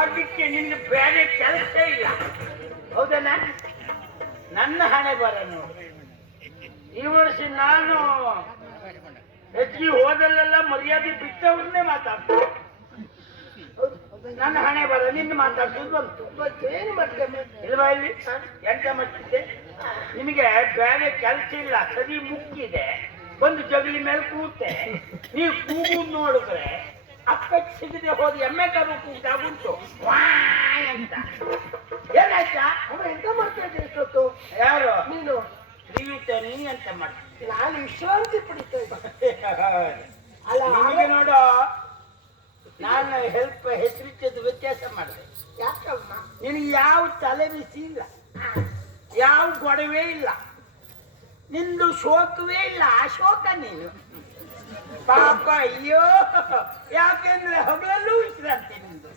ಅದಕ್ಕೆ ನಿನ್ನ ಬೇರೆ ಕೆಲಸ ಇಲ್ಲ, ಹೌದಣ್ಣ? ನನ್ನ ಹಣೆ ಬರ ನೋಡಿ. ಈ ವರ್ಷ ನಾನು ಹೆಚ್ಚಿಗೆ ಹೋದಲ್ಲೆಲ್ಲ ಮರ್ಯಾದೆ ಬಿಟ್ಟವ್ರನ್ನೇ ಮಾತಾಡ್ತೀನಿ. ನನ್ನ ಹಣೆ ಬರ ನಿನ್ನ ಮಾತಾಡ್ಸೋದು ಬಂತು. ಏನು ಮಾಡ್ತೇನೆ ಇಲ್ವಾ? ಇಲ್ಲಿ ಎಂತ ಮಾಡ್ತಿದ್ದೆ? ನಿನಗೆ ಬೇರೆ ಕೆಲಸ ಇಲ್ಲ, ಸರಿ ಮುಕ್ಕಿದೆ, ಬಂದು ಜಗಲಿ ಮೇಲೆ ಕೂತೆ. ನೀವು ಕೂಗು ನೋಡಿದ್ರೆ ಅಪ್ಪಕ್ಕೆ ಸಿಗದೆ ಹೋದ ಎಮ್ಮೆ ಕರು ಕೂಗ್ದಾಗುಂಟು ಅಂತ. ಏನಾಯ್ತಾ? ಎಂತ ಮಾಡ್ತಾ ಇದ್ದೆ ಇಷ್ಟೊತ್ತು? ಯಾರು? ನೀನು ನೀ ಅಂತ ಮಾಡ್ತೀನಿ. ನಾನು ವಿಶ್ರಾಂತಿ ಪಡಿತಾ ಇದ್ದೆ. ಅಲ್ಲ ನಿಮಗೆ ನೋಡು, ನಾನು ಹೆಸರಿಚ್ಚದು ವ್ಯತ್ಯಾಸ ಮಾಡಿದೆ. ಯಾಕಮ್ಮ? ನಿನಗೆ ಯಾವ ತಲೆ ಬಿಸಿ ಇಲ್ಲ, ಯಾವ ಗೊಡವೆ ಇಲ್ಲ, ನಿಂದು ಶೋಕವೇ ಇಲ್ಲ. ಅಶೋಕ ನೀನು ಪಾಪ. ಅಯ್ಯೋ, ಯಾಕೆಂದ್ರೆ ಹಗಲಲ್ಲೂ ವಿಶ್ರಾಂತಿ ನಿಂದು.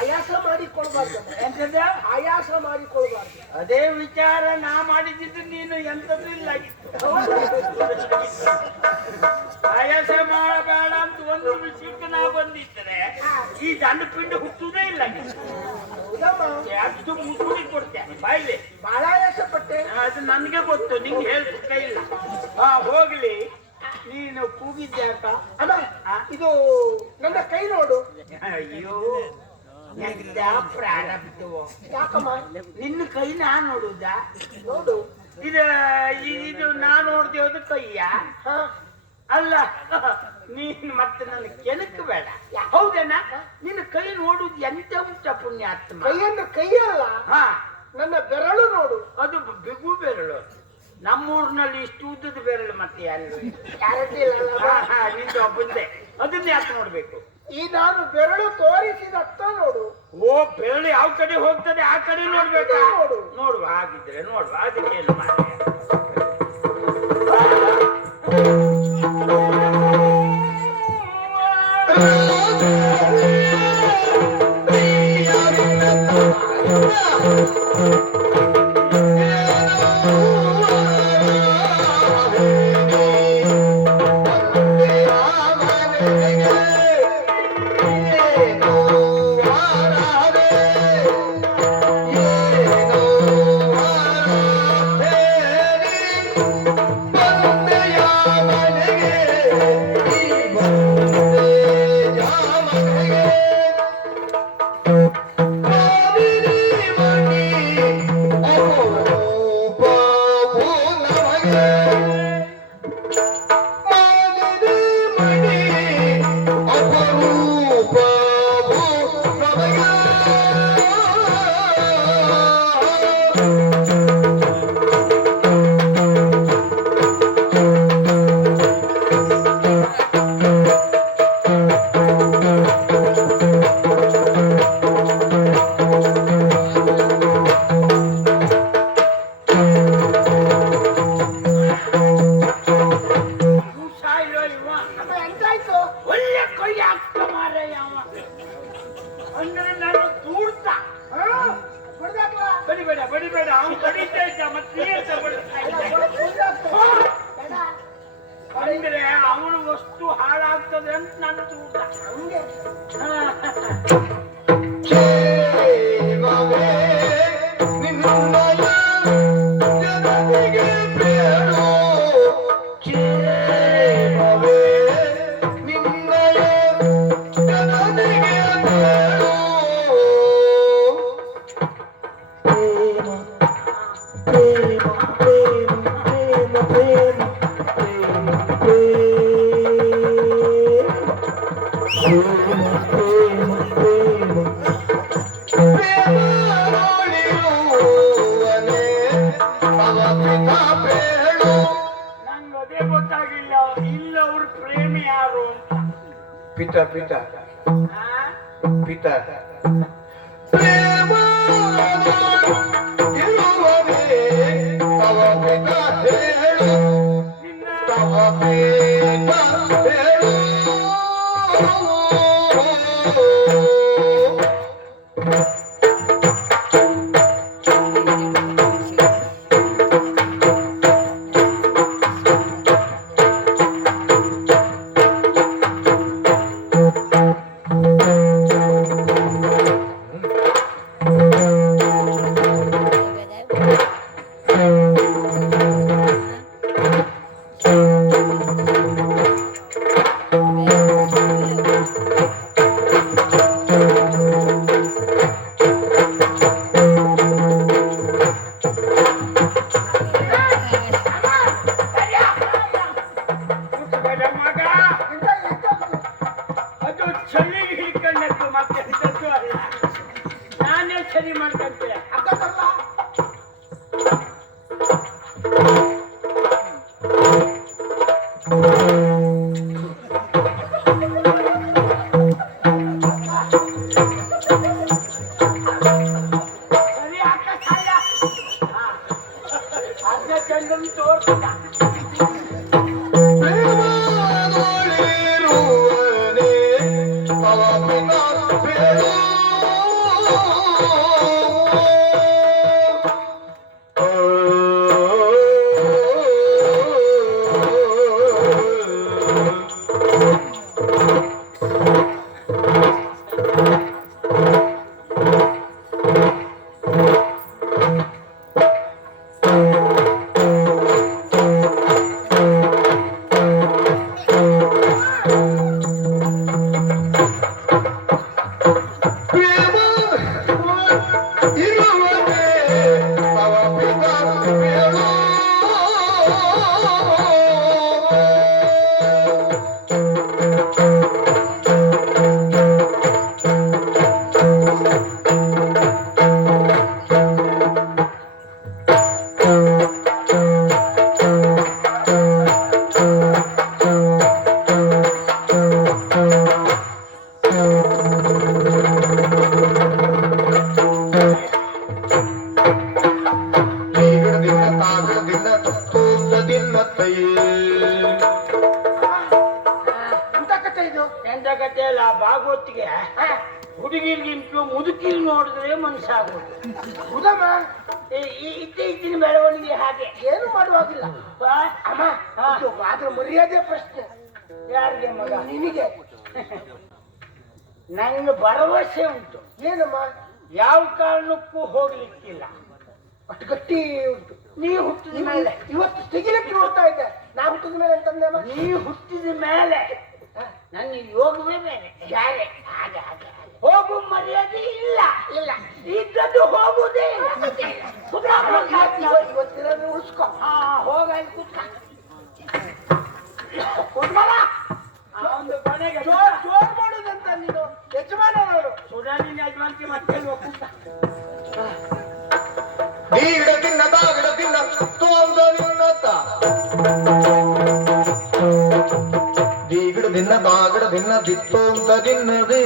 ಆಯಾಸ ಮಾಡಿಕೊಳ್ಬಾರ್ದು. ಎಂತದ ಆಯಾಸ ಮಾಡಿಕೊಳ್ಬಾರ್ದು? ಅದೇ ವಿಚಾರ ನಾ ಮಾಡಿದ್ದು. ನೀನು ಎಂತದ್ದು ಇಲ್ಲ. ಆಯಾಸ ಮಾಡಬೇಡ ಅಂತ ಒಂದು ವಿಷಯಕ್ಕೆ ನಾ ಬಂದಿದ್ದರೆ ಈ ದಂಡ ಪಿಂಡ ಹುಟ್ಟುವುದೇ ಇಲ್ಲ. ಅದು ಮುಸುಡಿ ಕೊಡ್ತೇನೆ ಬಾಯ್ಲಿ. ಬಹಳ ಆಯಾಸ ಪಟ್ಟೆ. ಅದು ನನ್ಗೆ ಗೊತ್ತು, ನಿಂಗೆ ಹೇಳ್ತ ಇಲ್ಲ. ಹೋಗ್ಲಿ, ನೀನು ಕೂಗಿದ್ಯಾಕ? ಅಮ್ಮ, ಇದು ನನ್ನ ಕೈ ನೋಡು. ಅಯ್ಯೋ, ಪ್ರಾರಂಭವೋ ಯಾಕಮ್ಮ? ನಿನ್ನ ಕೈ ನಾ ನೋಡುದಾ? ನೋಡು. ಇದು ನಾ ನೋಡ್ದೆ ಹೋದ ಕೈಯ ಅಲ್ಲ. ನೀನ್ ಮತ್ತೆ ನನ್ನ ಕೆನಕ್ ಬೇಡ, ಹೌದೇನ? ನಿನ್ನ ಕೈ ನೋಡುದು ಎಂತ ಉಂಟ ಪುಣ್ಯಾತ್ಮ. ಕೈಯನ್ನು ಕೈಯಲ್ಲ, ನನ್ನ ಬೆರಳು ನೋಡು. ಅದು ಬಿಗು ಬೆರಳು. ನಮ್ಮೂರಿನಲ್ಲಿ ಇಷ್ಟು ಉದ್ದದ ಬೆರಳು ಮತ್ತೆ ಯಾರು? ನಿಂದು ಒಬ್ಬಂದೆ. ಅದನ್ನ ಯಾಕೆ ನೋಡ್ಬೇಕು? ಈ ನಾನು ಬೆರಳು ತೋರಿಸಿದತ್ತ ನೋಡು. ಓ, ಬೆರಳು ಯಾವ ಕಡೆ ಹೋಗ್ತದೆ ಆ ಕಡೆ ನೋಡ್ಬೇಕಾ? ನೋಡು. ನೋಡುವ, ಹಾಗಿದ್ರೆ ನೋಡುವ. ಅದಕ್ಕೇನು ಮಾಡಿ ಅಂದ್ರೆ ಅವನ ವಸ್ತು ಹಾಳಾಗ್ತದೆ ಅಂತ ನನ್ನ ತೂಟ. ನಂಗದೇ ಗೊತ್ತಾಗಿಲ್ಲ, ಇಲ್ಲ ಅವ್ರ ಪ್ರೇಮಿ ಯಾರು ಅಂತ. ಪಿತ ಪಿತ ಪಿತ ಪ್ರೇಮ ಭಾಗವತಿಗೆ ಹುಡುಗಿರ್ಗಿಂತಲೂ ಮುದುಕಿಲ್ ನೋಡಿದ್ರೆ ಮನುಷ್ಯ ಆಗೋದು. ಹೌದಮ್ಮ, ಇತ್ತೀಚಿನ ಬೆಳವಣಿಗೆ ಹಾಗೆ. ಏನು ಮಾಡುವಾಗಿಲ್ಲ ಅಮ್ಮ. ಆದ್ರೆ ಮರ್ಯಾದೆ ಪ್ರಶ್ನೆ. ಯಾರಿಗೆ ಮಗ? ನಿನಗೆ. ನಂಗೆ ಭರವಸೆ ಉಂಟು. ಏನಮ್ಮ? ಯಾವ ಕಾರಣಕ್ಕೂ ಹೋಗ್ಲಿಕ್ಕಿಲ್ಲ. ಅಷ್ಟು ಗಟ್ಟಿ ಉಂಟು. ನೀ ಹುಟ್ಟಿದ ಮೇಲೆ ಇವತ್ತು ತೆಗಿಲಿಕ್ಕೆ ನೋಡ್ತಾ ಇದ್ದೆ. ನಾ ಹುಟ್ಟಿದ ಮೇಲೆ ಅಂತಂದೆ ಅಮ್ಮ. ನೀ ಹುಟ್ಟಿದ ಮೇಲೆ ನನ್ನ ಯೋಗವೇ ಬೇರೆ. ಯಾರೇ ಹಾಗೆ ಹಾಗೆ ಹೋಗು ಮರ್ಯಾದೆ ಇಲ್ಲ. ಇಲ್ಲ ಇದ್ದದ್ದು ಹೋಗುವುದೇ ಇಲ್ಲ. ಇವತ್ತಿರೋದು ಉಳಿಸ್ಕೊ. ಹೋಗ ಕೂತ್ಕ. ಕೂತ್ಕಲ್ಲ. ಒಂದು ಕೊನೆಗೆ ಜೋರ್ ಮಾಡುದಂತ ನೀನು ಯಜಮಾನವರು. ಸುಧಾನಿನ ಯಜಮಾನ್ತಿ ಮತ್ತೆ ಕೂತ. ನೀಡ ತಿನ್ನ ತಾಗಿಡ ತಿನ್ನ ತೋಂದ ನಿನ್ನತ್ತ ದೀಗಿಡ ದಿನ್ನ ಬಾಗಿಡ ದಿನ್ನ ದಿತ್ತೋಂತ ದಿನ್ನದಿ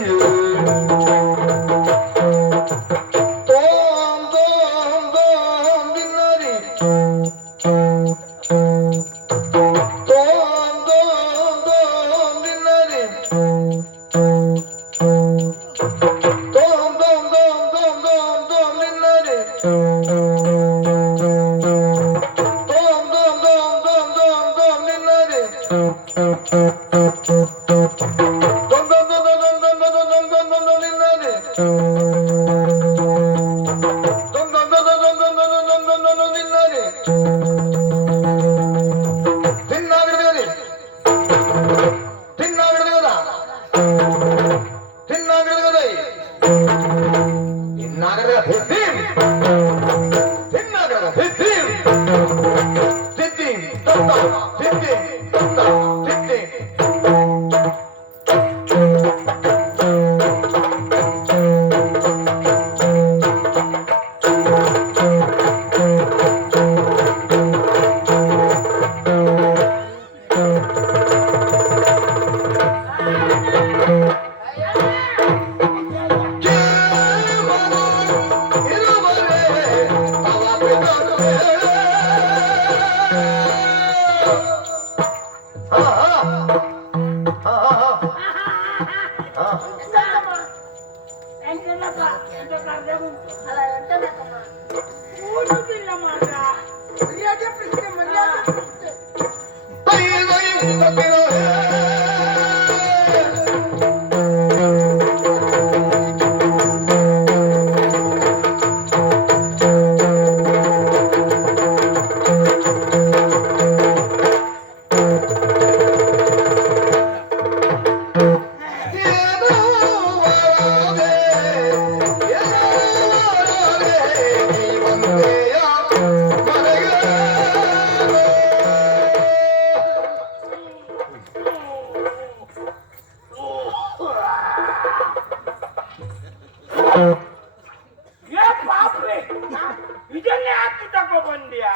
ಇದನ್ನೇ ಹಾಕಿ ತಗೋ ಬಂದ್ಯಾ?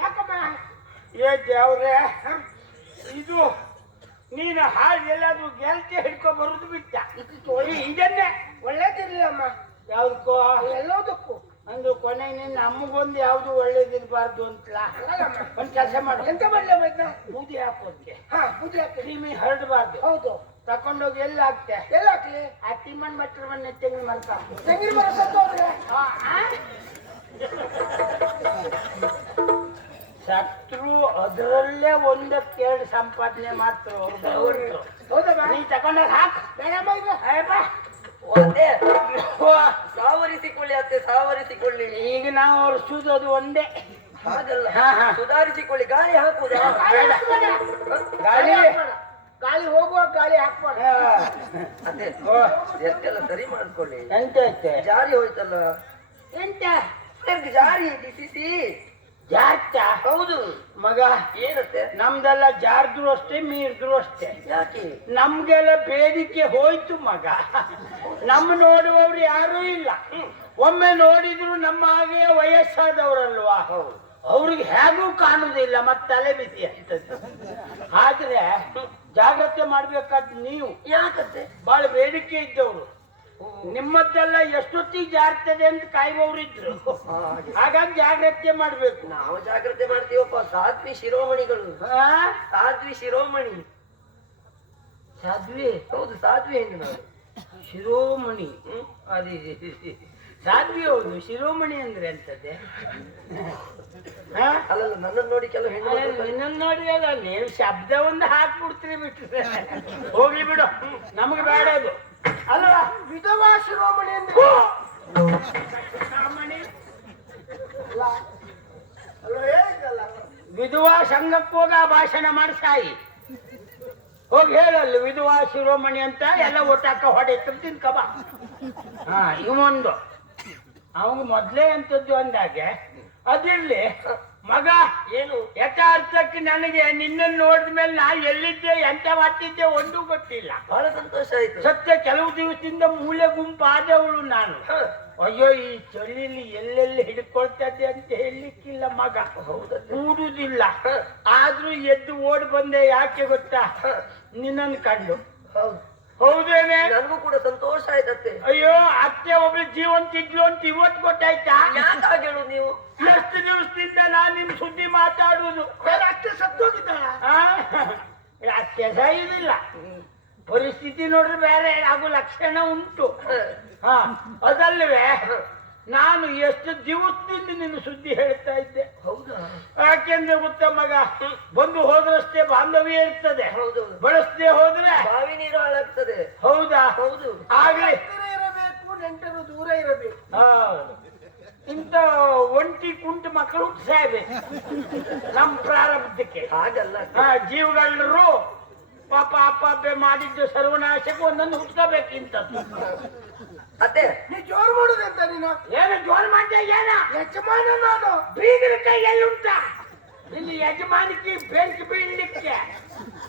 ಯಾಕಮ್ಮ? ಏ ದೇವ್ರೆ, ಇದು ನೀನು ಹಾಳು ಎಲ್ಲಾದ್ರೂ ಗೆಲ್ತಿ ಹಿಡ್ಕೊ ಬರುದು ಬಿಟ್ಟ. ಇದನ್ನೇ ಒಳ್ಳೇದಿರ್ಲಿ ಅಮ್ಮ. ಯಾವ್ದಕ್ಕೋ ಎಲ್ಲೋದಕ್ಕೂ ಅಂದು ಕೊನೆಗೆ ನಿನ್ನ ಅಮ್ಮಗೊಂದು ಯಾವ್ದು ಒಳ್ಳೇದಿರ್ಬಾರ್ದು ಅಂತಲ. ಒಂದ್ ಕೆಲಸ ಮಾಡು. ಎಂತ ಮಾಡ್ಲಿ ಮೈದ್ನ? ಬೂದಿ ಹಾಕೋದ್ಗೆ. ಬುದ್ಧಿ ಹಾಕಿ. ಕ್ರಿಮಿ ಹರಡಬಾರ್ದು. ಹೌದು. ತಕೊಂಡೋಗಿ ಎಲ್ಲ ಹಾಕ್ತೆ. ಎಲ್ಲ ಹಾಕ್ಲಿ? ಆ ತಿಮ್ಮನ್ ಮಟ್ಟರವನ್ನ ತೆಂಗಿನ ಮರಕ ತೆಂಗಿನ ಮರ ಸತ್ತೋದ್ರೆ ಶತ್ರು ಅದರಲ್ಲೇ ಒಂದಕ್ಕೆರಡು ಸಂಪಾದನೆ ಮಾಡ್ತಾರೆ ಅವ್ರು. ಹೌದಮ್ಮ? ನೀ ತಕೊಂಡಾಗ ಹಾಕ್. ಬೇಡಮ್ಮ ಈಗ. ಒಂದೇ ಸಾವರಿಸಿಕೊಳ್ಳಿ ಅತ್ತೆ, ಸಾವರಿಸಿಕೊಳ್ಳಿ. ಈಗ ನಾವು ಅವ್ರು ಸುದೋದು ಒಂದೇ. ಹಾಗಲ್ಲ, ಹಾ, ಹಾ. ಸುಧಾರಿಸಿಕೊಳ್ಳಿ. ಗಾಳಿ ಹಾಕುವುದಾ? ಬೇಡ. ಗಾಳಿ ಗಾಳಿ ಹೋಗುವಾಗ ಗಾಳಿ ಹಾಕ್ಬಾರ್ದು. ಅದೇ ಎಷ್ಟೆಲ್ಲ ಸರಿ ಮಾಡ್ಕೊಳ್ಳಿ. ಎಂತ ಐತೆ? ಜಾರಿ ಹೋಯ್ತಲ್ಲ. ಎಂತ ಅದಕ್ಕೆ ಜಾರಿ ದಿಸಿಸಿ. ಜಾರ್ತ? ಹೌದು ಮಗ. ಏನತ್ತೆ? ನಮ್ದೆಲ್ಲ ಜಾರ್ದ್ರು ಅಷ್ಟೇ, ಮೀರ್ದ್ರು ಅಷ್ಟೇ. ಯಾಕೆ? ನಮ್ಗೆಲ್ಲ ಬೇಡಿಕೆ ಹೋಯ್ತು ಮಗ. ನಮ್ಮ ನೋಡುವವ್ರು ಯಾರೂ ಇಲ್ಲ. ಒಮ್ಮೆ ನೋಡಿದ್ರು ನಮ್ಮ ಹಾಗೆ ವಯಸ್ಸಾದವರಲ್ವಾ, ಅವ್ರಿಗೆ ಹೇಗೂ ಕಾಣುವುದಿಲ್ಲ, ಮತ್ತೆ ತಲೆ ಬಿಸಿ ಆಗ್ತದೆ. ಆದ್ರೆ ಜಾಗ್ರತೆ ಮಾಡ್ಬೇಕಾದ್ ನೀವು. ಯಾಕತ್ತೆ? ಬಹಳ ಬೇಡಿಕೆ ಇದ್ದವ್ರು. ನಿಮ್ಮದ್ದೆಲ್ಲ ಎಷ್ಟೊತ್ತಿಗೆ ಜಾರ್ತದೆ ಅಂತ ಕಾಯುವವರಿದ್ರು. ಹಾಗಾಗಿ ಜಾಗ್ರತೆ ಮಾಡ್ಬೇಕು. ನಾವು ಜಾಗ್ರತೆ ಮಾಡ್ತೀವಪ್ಪ. ಸಾಧ್ವಿ ಶಿರೋಮಣಿಗಳು. ಸಾಧ್ವಿ ಶಿರೋಮಣಿ. ಸಾಧ್ವಿ ಹೌದು ಸಾಧ್ವಿ ಹೆಂಗ್ ನಾನು ಶಿರೋಮಣಿ ಅದೇ ಸಾಧ್ವಿ ಹೌದು. ಶಿರೋಮಣಿ ಅಂದ್ರೆ ಎಂತದ್ದೆ? ಅಲ್ಲಲ್ಲ ನನ್ನನ್ನು ನೋಡಿ ಕೆಲವು ಹೆಣ್ಣು ಮಕ್ಕಳು ನಿನ್ನನ್ನು ನೋಡಿ ಅಲ್ಲ, ನೀವು ಶಬ್ದ ಒಂದು ಹಾಕ್ಬಿಡ್ತೀರಿ ಬಿಟ್ರೆ ಹೋಗ್ಲಿ ಬಿಡು, ನಮಗೆ ಬೇಡ ಅದು ಅಲ್ವಾ. ವಿಧವಾ ಶಿರೋಮಣಿ ಅಂದ್ರೆ ಶಿರೋಮಣಿ ಅಲ್ಲ ಹೇಳಿದ್ದಲ್ಲ. ವಿಧವಾ ಸಂಘಕ್ಕೆ ಹೋಗ ಭಾಷಣ ಮಾಡ್ಸಾಯಿ ಹೋಗಿ ಹೇಳಲ್ಲಿ ವಿಧವಾ ಶಿರೋಮಣಿ ಅಂತ ಎಲ್ಲ ಒಟ್ಟಾಕ ಹೊಡೆತು ತಿನ್ಕಬ. ಹಾ ಇವೊಂದು ಅವಂಗ ಮೊದ್ಲೇ ಅಂತದ್ದು ಅಂದಾಗೆ ಅದಿರ್ಲಿ ಮಗ. ಏನು ಯಥಾರ್ಥಕ್ಕೆ ನನಗೆ ನಿನ್ನನ್ನು ನೋಡಿದ ಮೇಲೆ ನಾ ಎಲ್ಲಿದ್ದೆ ಎಂತ ಮಾಡ್ತಿದ್ದೆ ಒಂದೂ ಗೊತ್ತಿಲ್ಲ. ಬಹಳ ಸಂತೋಷ ಆಯ್ತು. ಸತ್ಯ ಕೆಲವು ದಿವಸದಿಂದ ಮೂಲೆ ಗುಂಪಾದವಳು ನಾನು. ಹ, ಅಯ್ಯೋ ಈ ಚಳಿಲಿ ಎಲ್ಲೆಲ್ಲಿ ಹಿಡ್ಕೊಳ್ತದೆ ಅಂತ ಹೇಳಲಿಕ್ಕಿಲ್ಲ ಮಗ. ಕೂಡುದಿಲ್ಲ. ಆದ್ರೂ ಎದ್ದು ಓಡ್ ಬಂದೆ. ಯಾಕೆ ಗೊತ್ತಾ? ನಿನ್ನನ್ನು ಕಂಡು. ಹೌದು ಹೌದೇನೆ? ನನಗೂ ಕೂಡ ಸಂತೋಷ ಆಯ್ತತ್ತೆ. ಅಯ್ಯೋ ಅತ್ತೆ ಒಬ್ಳು ಜೀವಂತಿದ್ಲು ಅಂತ ಇವತ್ತು ಗೊತ್ತಾಯ್ತಾ? ಯಾಕೆ ಹೇಳು ನೀವು? ಎಷ್ಟು ದಿವಸದಿಂದ ನಾನ್ ನಿಮ್ ಸುದ್ದಿ ಮಾತಾಡುದು. ಅತ್ತೆ ಸತ್ತೋಗಿದ್ದಾಳ. ಅತ್ತೆ ಸಾಯುದಿಲ್ಲ. ಪರಿಸ್ಥಿತಿ ನೋಡ್ರೆ ಬೇರೆ ಆಗೋ ಲಕ್ಷಣ ಉಂಟು. ಹಾ ಅದಲ್ವೇ ನಾನು ಎಷ್ಟು ದಿವಸದಿಂದ ನಿನ್ನ ಸುದ್ದಿ ಹೇಳ್ತಾ ಇದ್ದೆ. ಹೌದಾ? ಯಾಕೆಂದ್ರೆ ಗೊತ್ತ ಮಗ, ಬಂದು ಹೋದ್ರಷ್ಟೇ ಬಾಂಧವ್ಯ ಇರ್ತದೆ, ಹೌದೌದು. ಬಳಸದೆ ಹೋದ್ರೆ ಬಾವಿ ನೀರು ಹಾಳಾಗ್ತದೆ. ಹೌದಾ? ಹೌದು. ಆಗ್ಲಿ. ಹತ್ತಿರ ಇರಬೇಕು, ನೆಂಟರು ದೂರ ಇರಬೇಕು. ಇಂತ ಒಂಟಿ ಕುಂಟು ಮಕ್ಕಳು ಸಾಯ್ಬೇಕು ನಮ್ ಪ್ರಾರಬ್ಧಕ್ಕೆ. ಹಾಗಲ್ಲ ಜೀವಗಳ್ಳರು ಪಾಪ ಅಪ್ಪ ಅಬ್ಬೆ ಮಾಡಿದ್ದು ಸರ್ವನಾಶಕ್ಕೆ ಒಂದೊಂದು ಹುಟ್ಕೋಬೇಕಿಂತದ್ದು. ಅತ್ತೆ ನೀ ಜೋರು ಮಾಡುದಂತ ನೀನು? ಏನು ಜೋರ್ ಮಾಡ್ದೆ? ಏನ ಯಜಮಾನ ನಾನು. ಬೀಗರ ಕೈಯಲ್ಲುಂಟ ಇಲ್ಲಿ ಯಜಮಾನಿಕೆ ಬೆಂಕಿ ಬೀಳ್ಲಿಕ್ಕೆ.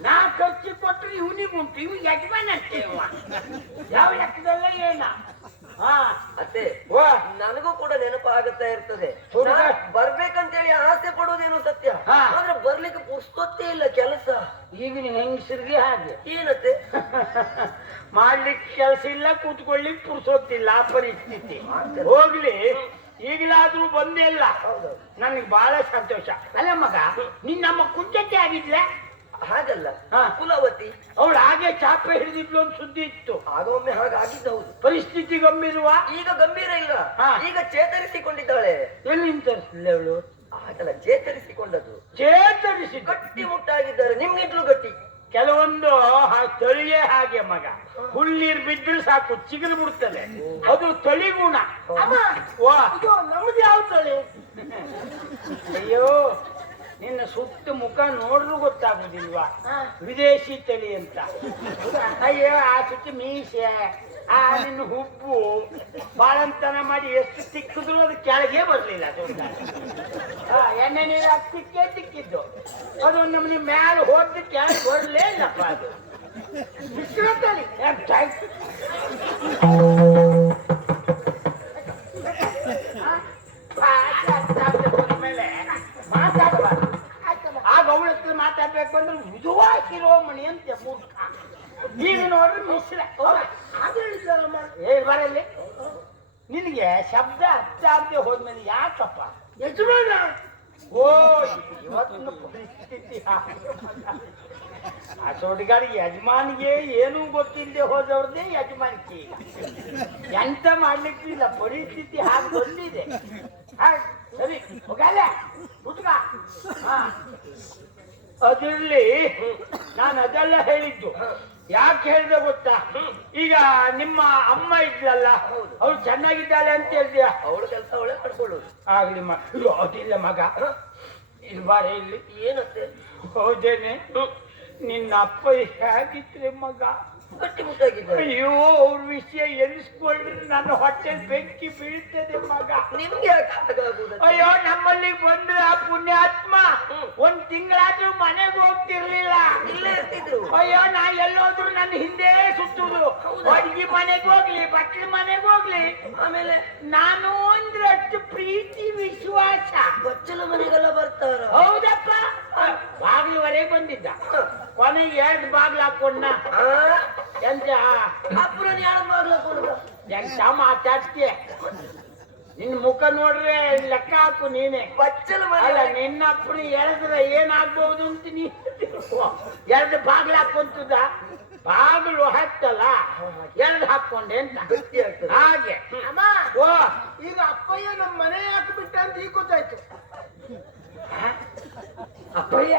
ನಾ ಖರ್ಚು ಕೊಟ್ಟರೆ ಇವನಿಗುಂಟು, ಇವ್ ಯಜಮಾನ ಅಷ್ಟೇ. ಯಾವ ಲೆಕ್ಕದಲ್ಲ ಏನ? ಹಾ ಅತ್ತೆ ವಾ ನನಗೂ ಕೂಡ ನೆನಪಾಗುತ್ತಾ ಇರ್ತದೆ. ಹುಡುಗ. ನಾನ್ ಬರ್ಬೇಕಂತೇಳಿ ಆಸೆ ಪಡುವುದೇನು ಸತ್ಯ. ಹಾ. ಆದ್ರೆ ಬರ್ಲಿಕ್ಕೆ ಪುಸ್ತಕೇ ಇಲ್ಲ ಕೆಲಸ. ಈಗಿನ ಹೆಂಗಸರಿಗೆ ಹಾಗೆ ಏನತ್ತೆ? ಮಾಡ್ಲಿಕ್ಕೆ ಕೆಲಸ ಇಲ್ಲ, ಕೂತ್ಕೊಳ್ಳಿಕ್ ಪುರ್ಸೊತ್ತಿಲ್ಲ ಆ ಪರಿಸ್ಥಿತಿ. ಹೋಗ್ಲಿ, ಈಗಲಾದ್ರೂ ಬಂದೇ ಇಲ್ಲ. ಹೌದೌದು. ನನಗೆ ಬಹಳ ಸಂತೋಷ. ಅಲ್ಲ ಮಗ, ನೀನ್ ನಮ್ಮ ಕುಂಟಕ್ಕೆ ಆಗಿದ್ಲೆ? ಹಾಗಲ್ಲ ಹಾ. ಕುಲವತಿ ಅವಳು ಹಾಗೆ ಚಾಪೆ ಹಿಡಿದಿದ್ಲು ಅಂತ ಸುದ್ದಿ ಇತ್ತು. ಆಗೊಮ್ಮೆ ಹಾಗಾಗಿದ್ದ. ಹೌದು. ಪರಿಸ್ಥಿತಿ ಗಂಭೀರವಾ? ಈಗ ಗಂಭೀರ ಇಲ್ಲ. ಹಾ. ಈಗ ಚೇತರಿಸಿಕೊಂಡಿದ್ದಾಳೆ. ಎಲ್ಲಿಂದ ಅವಳು? ಹಾಗಲ್ಲ ಚೇತರಿಸಿಕೊಂಡದ್ದು. ಚೇತರಿಸಿ ಗಟ್ಟಿ ಮುಟ್ಟಾಗಿದ್ದಾರೆ. ನಿಮ್ಗಿಟ್ಲು ಗಟ್ಟಿ. ಕೆಲವೊಂದು ತಳಿಯೇ ಹಾಗೆ ಮಗ. ಹುಳ್ಳೀರ್ ಬಿದ್ರು ಸಾಕು ಚಿಗುರು ಬಿಡ್ತದೆ. ಅದು ತಳಿಗುಣ. ಅಮ್ಮ, ವಾ ಇದು ನಮ್ದು ಯಾವ ತಳಿ? ಅಯ್ಯೋ ನಿನ್ನ ಸುತ್ತ ಮುಖ ನೋಡ್ರು ಗೊತ್ತಾಗುದಿಲ್ವಾ? ವಿದೇಶಿ ತಳಿ ಅಂತ. ಅಯ್ಯೋ ಆ ಸುತ್ತ ಮೀಸೆ, ಆ ನಿನ್ನ ಹುಬ್ಬು ಬಾಳಂತನ ಮಾಡಿ ಎಷ್ಟು ತಿಕ್ಕಿದ್ರು ಅದು ಕೆಳಗೆ ಬರ್ಲಿಲ್ಲ. ಎಣ್ಣೆ ನೀರು ತಿಕ್ಕೇ ತಿಕ್ಕಿದ್ದು ಅದು ನಮ್ಮನೆ ಮ್ಯಾಲ ಹೋದ ಕೆಳಗೆ ಬರ್ಲೇ ಇಲ್ಲಪ್ಪ. ಅದು ಮಿಶ್ರ ತಳಿ. ಮೇಲೆ ಮಾತಾಡಬಾರ್ದು. ಆಗ ಅವಳ ಹತ್ರ ಮಾತಾಡ್ಬೇಕು ಅಂದ್ರೆ ವಿಧವಾ ಶಿರೋಮಣಿ ಅಂತ ಮೂರ್ಖ. ಈಗ ನೋಡ್ರಿ ಮಿಶ್ರ. ಹಾಗೆ ಹೇಳಿದ್ದಾರಮ್ಮ. ಬರಲಿ. ನಿನಗೆ ಶಬ್ದ ಅರ್ಥ ಆಗದೆ ಹೋದ್ಮೇಲೆ ಯಾಕಪ್ಪ? ಯಜಮಾನ ಓ ಇವತ್ತಿನ ಪರಿಸ್ಥಿತಿ ಆ ಸೋಡಿಗಾರಿಗೆ ಯಜಮಾನಿಗೆ ಏನೂ ಗೊತ್ತಿಲ್ಲದೆ ಹೋದವ್ರದ್ದೇ ಯಜಮಾನಿಕೆ. ಎಂತ ಮಾಡ್ಲಿಕ್ಕಿಲ್ಲ, ಪರಿಸ್ಥಿತಿ ಹಾಗೆ ಬಂದಿದೆ. ಸರಿ ಹೋಗಲ್ಲ ಹುಡುಗ. ಅದಿರ್ಲಿ, ನಾನು ಅದೆಲ್ಲ ಹೇಳಿದ್ದು ಯಾಕೆ ಹೇಳಿದೆ ಗೊತ್ತಾ? ಈಗ ನಿಮ್ಮ ಅಮ್ಮ ಇದ್ಲಲ್ಲ, ಅವಳು ಚೆನ್ನಾಗಿದ್ದಾಳೆ ಅಂತ ಹೇಳ್ತೀಯ. ಅವಳ ಕೆಲಸ ಅವಳೇ ಮಾಡ್ಕೊಳ್ಳೋದು. ಆಗ್ಲಿ ಅದಿಲ್ಲ ಮಗ, ಇಲ್ಲಿ ಬಾರ ಇಲ್ಲಿ. ಏನತ್ತೆ? ಹೌದೇನೆ, ನಿನ್ನ ಅಪ್ಪ ಹೇಗಿದ್ರೆ ಮಗ? ಗಟ್ಟಿ ಮುಟ್ಟಾಗಿದ್ದಾರೆ. ಅಯ್ಯೋ ಅವ್ರ ವಿಷಯ ಎನಿಸ್ಕೊಂಡ್ರೆ ನನ್ನ ಹೊಟ್ಟೆ ಬೆಂಕಿ ಬೀಳ್ತದೆ ಮಗ. ನಿಮ್ಗೆ ಯಾಕೆ ಹಾಗಾಗುವುದು? ಅಯ್ಯೋ ನಮ್ಮಲ್ಲಿ ಬಂದ್ರೆ ಆ ಪುಣ್ಯಾತ್ಮ ಒಂದ್ ತಿಂಗಳಾದ್ರೂ ಮನೆಗೆ ಹೋಗ್ತಿರ್ಲಿಲ್ಲ. ಇಲ್ಲೇ ಇರ್ತಿದ್ರು. ಅಯ್ಯೋ ನಾ ಎಲ್ಲೋದ್ರು ನನ್ನ ಹಿಂದೆ ಸುತ್ತುದು. ಅಡ್ಗಿ ಮನೆಗೆ ಹೋಗ್ಲಿ, ಬಟ್ಲ ಮನೆಗೆ ಹೋಗ್ಲಿ, ಆಮೇಲೆ ನಾನು ಅಂದ್ರೆ ಅಷ್ಟು ಪ್ರೀತಿ ವಿಶ್ವಾಸ. ಬಚ್ಚಲ ಮನೆಗೆಲ್ಲ ಬರ್ತಾರ. ಹೌದಪ್ಪ, ಬಾಗ್ಲುವರೆಗೆ ಬಂದಿದ್ದ. ಕೊನೆಗೆ 2 ಬಾಗ್ಲು ಹಾಕೊಂಡ. ಎಂತ ಅಪ್ಪನ ಯಾರು ಮಾಡ್ಲಕ್ಕ ಎಂತ ಮಾತಾಡ್ತೀಯ? ನಿನ್ ಮುಖ ನೋಡ್ರೆ ಲೆಕ್ಕ ಹಾಕು ನೀನೆ. ಬಚ್ಚಲ ಅಲ್ಲ, ಮನೆ ನಿನ್ನಪ್ಪನ ಎಳೆದ್ರೆ ಏನಾಗ್ಬಹುದು ಅಂತ ನೀ 2 ಬಾಗ್ಲು ಹಾಕೊಂತದ. ಬಾಗಿಲು ಹತ್ತಲ್ಲ ಎಳ್ದು ಹಾಕೊಂಡೆ ಅಂತ ಗಟ್ಟಿ ಆಗ್ತದೆ. ಹಾಗೆ ಅಮ್ಮ ಓ ಈಗ ಅಪ್ಪಯ್ಯ ನಮ್ಮ ಮನೆ ಯಾಕೆ ಬಿಟ್ಟ ಅಂತ ಈಗ ಗೊತ್ತಾಯ್ತು. ಅಪ್ಪಯ್ಯ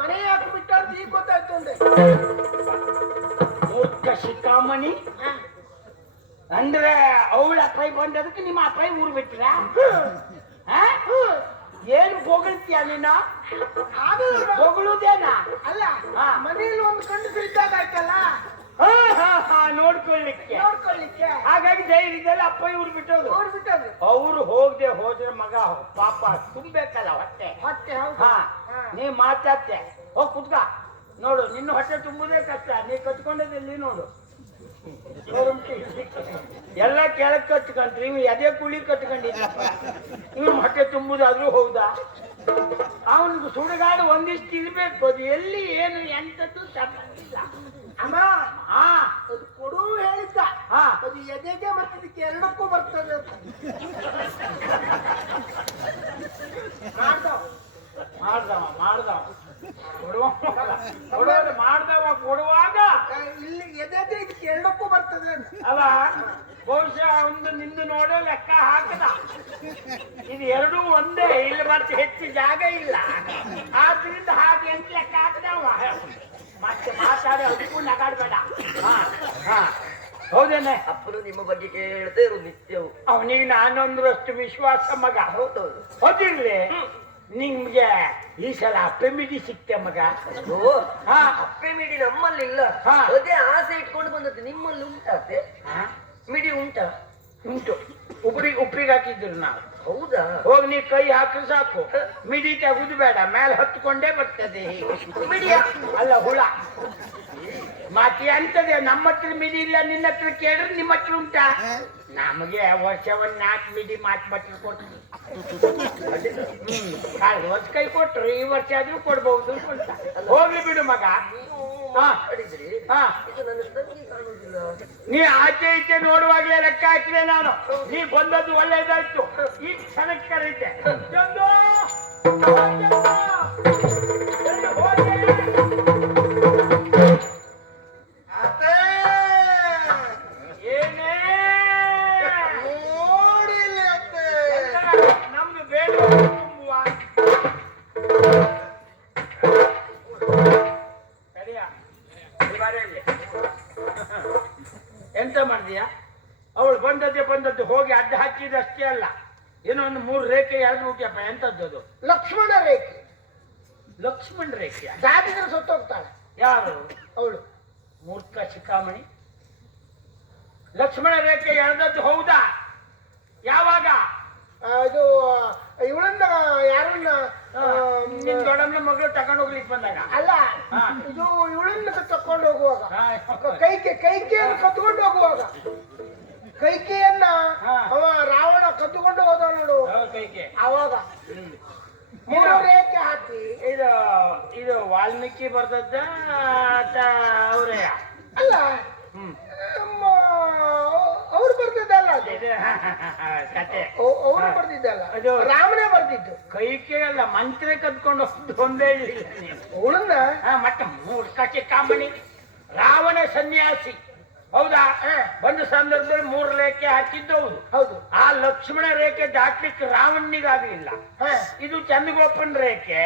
ಮನೆ ಯಾಕೆ ಬಿಟ್ಟ ಅಂತ ಈಗ ಗೊತ್ತಾಯ್ತು ಅಂದೆ. ಮೂರ್ಖ ಶಿಖಾಮಣಿ ಅಂದ್ರೆ ಅವಳ ಅಪ್ಪಾಯಿ ಬಂದದಕ್ಕೆ ನಿಮ್ಮ ಅಪ್ಪಾಯಿ ಊರು ಬಿಟ್ರ ಏನು ಹೊಗಳ್ತೀಯ ನೀನು? ಹೊಗಳುದೇನಾ? ಅಲ್ಲ ಹಾ. ಮನೆಯಲ್ಲಿ ಒಂದು ಗಂಡಸರು ಇದ್ದಾಗ ಆಯ್ತಲ್ಲ ನೋಡ್ಕೊಳ್ಳಿಕ್ಕೆ. ನೋಡ್ಕೊಳ್ಳಿಕ್ಕೆ ಹಾಗಾಗಿ ಧೈರ್ಯದಲ್ಲಿ ಅಪ್ಪಾಯಿ ಊರು ಬಿಟ್ಟೋದು. ಅವ್ರು ಬಿಟ್ಟದ್ದು ಅವ್ರು ಹೋಗದೆ ಹೋದ್ರೆ ಮಗ ಪಾಪ ತುಂಬೇಕಲ್ಲ ಹೊಟ್ಟೆ. ಹೊಟ್ಟೆ ಹೌದು. ಹಾ ನೀ ಮಾತಾಡ್ತೆ ಹೋಗ್ ಕುತ್ಕ ನೋಡು, ನಿನ್ನ ಹೊಟ್ಟೆ ತುಂಬುದೇ ಕಷ್ಟ. ನೀ ಕಟ್ಕೊಂಡದಲ್ಲಿ ನೋಡು ಎಲ್ಲ ಕೆಳಕ್ ಕಟ್ಕೊಂಡ್ರಿ, ಇವ್ ಎದೆ ಕುಳಿ ಕಟ್ಕೊಂಡಿದ್ದಪ್ಪ. ಇವ್ನ ಹೊಟ್ಟೆ ತುಂಬುದಾದ್ರೂ ಹೌದಾ? ಅವನಿಗೆ ಸುಡುಗಾಡು ಒಂದಿಷ್ಟು ಇರ್ಬೇಕು. ಅದು ಎಲ್ಲಿ ಏನು ಎಂತದ್ದು ಸಂಬಂಧಿಲ್ಲ. ಅಮ್ಮ ಹಾ ಅದು ಕೊಡು ಹೇಳಿದ್ದ. ಹಾ ಅದು ಎದೆಗೆ ಮತ್ತೆ ಇದಕ್ಕೆ ಎರಡಕ್ಕೂ ಬರ್ತದೆ ಅಂತ. ಮಾಡ್ದವ ಕೊಡುವಾಗ ಇಲ್ಲಿ ಎದೆಗೆ ಇದಕ್ಕೆ ಎರಡಕ್ಕೂ ಬರ್ತದೆ ಅಂತ. ಅಲ್ಲ ಬಹುಶಃ ಒಂದು ನಿಂದು ನೋಡೋ ಲೆಕ್ಕ ಹಾಕದ. ಇದು ಎರಡೂ ಒಂದೇ, ಇಲ್ಲಿ ಮತ್ತೆ ಹೆಚ್ಚು ಜಾಗ ಇಲ್ಲ, ಆದ್ರಿಂದ ಹಾಗೆ ಅಂತ ಲೆಕ್ಕ ಹಾಕದವ. ಮತ್ತೆ ಮಾತಾಡಿ ಅದಕ್ಕೂ ನಗಾಡ್ಬೇಡ. ಹೌದೇನೆ? ಅಪ್ಪನು ನಿಮ್ಮ ಬಗ್ಗೆ ಕೇಳ್ತಾ ಇರೋದು ನಿತ್ಯವು. ಅವನಿಗೆ ನಾನೊಂದರಷ್ಟು ವಿಶ್ವಾಸ ಮಗ. ಹೌದೌದು. ಹೌದಿರ್ಲಿ, ನಿಮ್ಗೆ ಈ ಸಲ ಅಪ್ಪೆ ಮಿಡಿ ಸಿಕ್ತೆ ಮಗ. ಓ ಹಾ ಅಪ್ಪೆ ಮಿಡಿ ನಮ್ಮಲ್ಲಿ ಇಲ್ಲ. ಹಾ. ಅದೇ ಆಸೆ ಇಟ್ಕೊಂಡು ಬಂದದ್ದು. ನಿಮ್ಮಲ್ಲಿ ಉಂಟಾತೆ ಮಿಡಿ ಉಂಟಾ? ಉಂಟು. ಉಪ್ಪಿಗೆ ಹಾಕಿದ್ರು ನಾವು. ಹೌದಾ? ಹೋಗಿ ನೀ ಕೈ ಹಾಕಿ ಸಾಕು, ಮಿಡಿ ತೆಗುದು ಬೇಡ, ಮೇಲೆ ಹತ್ಕೊಂಡೇ ಬರ್ತದೆ. ಮಿಡಿಯ ಅಲ್ಲ ಹುಳ. ಮತ್ತೆ ಅಂತದೆ, ನಮ್ಮ ಹತ್ರ ಮಿಡಿ ಇಲ್ಲ, ನಿನ್ನ ಹತ್ರ ಕೇಳಿದ್ರೆ ನಿಮ್ಮ ಹತ್ರ ಉಂಟಾ? ನಮಗೆ ವರ್ಷವನ್ನ 4 ಮಿಡಿ ಮಾತು ಕೊಟ್ರು. ಕಳೆದ ವರ್ಷ ಕೈ ಕೊಟ್ರು, ಈ ವರ್ಷ ಆದ್ರೂ ಕೊಡ್ಬಹುದು ಅಂತ. ಹೋಗ್ಲಿ ಬಿಡು ಮಗ. ಹಾ ಮಾಡಿದ್ರಿ. ಹಾ ಇದು ನನ್ನ ತಂಗಿ ಕಾಣುವುದಿಲ್ಲ. ನೀ ಆಚೆ ಈಚೆ ನೋಡುವಾಗ್ಲೇ ಲೆಕ್ಕ ಹಾಕಿದೆ ನಾನು. ನೀ ಬಂದದ್ದು ಒಳ್ಳೇದಾಯ್ತು. ಈ ಕ್ಷಣಕ್ಕೆ ಕರೀತೆ ಚಂದು, ಎಲ್ಲಿ ಹೋದೆ? ಅತ್ತೆ ಏನೇ ನೋಡಿಲ್ಲ ಅತ್ತೆ. ನಮ್ದು ಬೇಡ ತುಂಬುವ ಸರಿಯಾ? ಎಂತ ಮಾಡಿದೀಯ? ಅವಳು ಬಂದದ್ದು ಹೋಗಿ ಅಡ್ಡ ಹಾಕಿದಷ್ಟೇ ಅಲ್ಲ, ಏನೋ ಒಂದು 3 ರೇಖೆ ಎಳೆದು ಬಿಟ್ಟಿಯಪ್ಪ. ಎಂತದ್ದು? ಲಕ್ಷ್ಮಣ ರೇಖೆ. ಲಕ್ಷ್ಮಣ್ ರೇಖೆ. ದಾಟಿದ್ರೆ ಸತ್ತೋಗ್ತಾಳೆ ಯಾರು ಅವಳು. ಮೂರ್ಖ ಶಿಖಾಮಣಿ. ಲಕ್ಷ್ಮಣ ರೇಖೆ ಎಳೆದದ್ದು ಹೌದಾ? ಯಾವಾಗ? ಇದು ಇವಳನ್ನ ಯಾರನ್ನ ನಿನ್ ದೊಡ್ಡಮ್ಮನ ಮಗಳು ತಗೊಂಡು ಹೋಗ್ಲಿಕ್ಕೆ ಬಂದಾಗ ಅಲ್ಲ, ಹಾ. ಇದು ಇವಳನ್ನ ತಕೊಂಡು ಹೋಗುವಾಗ, ಹಾ. ಕೈಕೆಯನ್ನು ಕತ್ಕೊಂಡು ಹೋಗುವಾಗ, ಕೈಕೆಯನ್ನ ಹಾ. ಅವ ರಾವಣ ಕದ್ದುಕೊಂಡು ಹೋದ ನೋಡು. ಕೈಗೆ ಅವಾಗ 3 ರೇಖೆ ಹಾಕಿ. ಇದು ವಾಲ್ಮೀಕಿ ಬರ್ದದ್ದ ಅವರೇ? ಅಲ್ಲ, ಹ್ಮ್ ಅವ್ರು ಬರ್ತಿದ್ದಲ್ಲ, ಅದು ಇದು ಕತೆ. ಅವ್ರು ಬರ್ತಿದ್ದಲ್ಲ, ಅದು ರಾಮನೇ ಬರ್ತಿದ್ದು. ಕೈಕೆ ಅಲ್ಲ, ಮಂತ್ರ ಕದ್ಕೊಂಡು ಹೋಗ್ದು ಒಂದೇ ಇಲ್ಲ ನೀನು. ಅವಳನ್ನ ಮತ್ತೆ ಮೂರ್ಖ ಚಿಕ್ಕಾಮಣಿ. ರಾವಣ ಸನ್ಯಾಸಿ ಹೌದಾ? ಒಂದು ಸಂದರ್ಭದಲ್ಲಿ 3 ರೇಖೆ ಹಾಕಿದ್ದು ಹೌದು. ಹೌದು. ಆ ಲಕ್ಷ್ಮಣ ರೇಖೆ ದಾಟ್ಲಿಕ್ಕೆ ರಾವಣನಿಗಾಗಲಿಲ್ಲ. ಇದು ಚಂದ್ರಗೋಪನ್ ರೇಖೆ,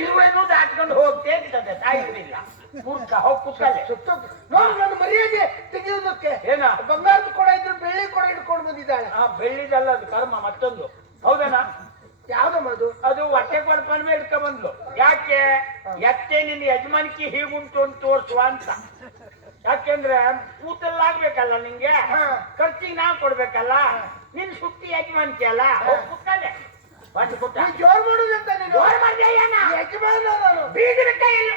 ಇರುವೆಗೂ ದಾಟ್ಕೊಂಡು ಹೋಗ್ತೇ ಇರ್ತದೆ, ತಾಯಿಲ್ಲ. ಮೂರ್ಖ ಹೋಗ್ ಕೂತ್ಕಲೆ. ನೋಡಿ, ನನ್ನ ಮರ್ಯಾದೆ ತೆಗೆಯುವುದಕ್ಕೆ ಏನ ಬಂಗಾರದ ಕೊಡ ಇದ್ರು ಬೆಳ್ಳಿ ಕೊಡ ಇಟ್ಕೊಂಡು ಬಂದಿದ್ದಾಳೆ. ಬೆಳ್ಳಿದಲ್ಲ, ಅದು ಕರ್ಮ ಮತ್ತೊಂದು. ಹೌದನಾ? ಯಾವ್ದಮ್ಮ ಅದು? ಅದು ಹೊಟ್ಟೆ ಕೊಡ್ಪನ್ಮೆ ಇಟ್ಕೊಂಡ್ ಬಂದ್ಲು. ಯಾಕೆ? ಎತ್ತೆ ನಿನ್ನ ಯಜಮಾನಿಕೆ ಹೀಗುಂಟು ಅಂತ ತೋರ್ಸುವ ಅಂತ. ಯಾಕೆಂದ್ರೆ ಕೂತಲ್ಲಾಗ್ಬೇಕಲ್ಲ ನಿಂಗೆ, ಖರ್ಚಿಗೆ ನಾ ಕೊಡ್ಬೇಕಲ್ಲ. ನಿನ್ ಸುಟ್ಟಿ ಯಜಮಾನಿಕೆ ಅಲ್ಲ, ಕೂತಲ್ಲೇ ಬಂದು ಕೂತ. ನೀ ಜೋರ್ ಮಾಡುದಂತ ನೀನು ಜೋರ್ ಮಾಡ್ದೆ ಏನ? ಯಜಮಾನ ನಾನು. ಬೀಗದ ಕೈಯಲ್ಲ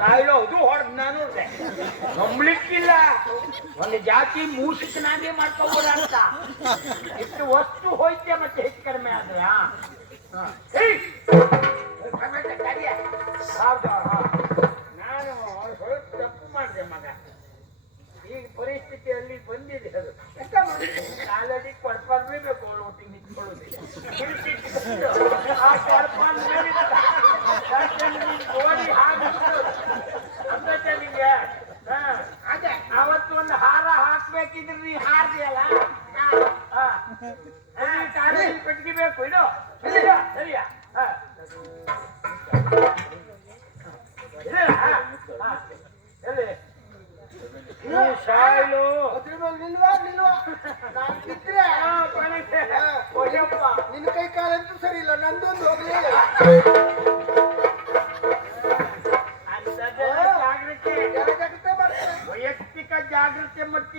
ಸಾಯಿಲೋ, ಅದು ಹೊಡೆದ್ ನಾನು ನಂಬಲಿಕ್ಕಿಲ್ಲ. ಒಂದು ಜಾತಿ ಮೂಷಿಕನಾಗೆ ಮಾಡ್ಕೋಬೋದ ಅಂತ. ಇಷ್ಟು ವಸ್ತು ಹೋಯ್ತೆ, ಮತ್ತೆ ಹೆಚ್ಚು ಕಡಿಮೆ ಆದ್ರೆ ನಾನು ಸ್ವಲ್ಪ ತಪ್ಪು ಮಾಡಿದೆ ಮಗ. ಈಗ ಪರಿಸ್ಥಿತಿಯಲ್ಲಿ ಬಂದಿದೆ ಅದು. ಕಾಲಡಿ ಕೊಡ್ಬರ್ಬೇಕು, ಅವಳು ಒಟ್ಟಿಗೆ ನಿಂತ್ಕೊಳ್ಳೋದಿಲ್ಲ. ಆ ಕೊಡ್ಪಾನ್ ನೋಡಿ ಹಾಗೆ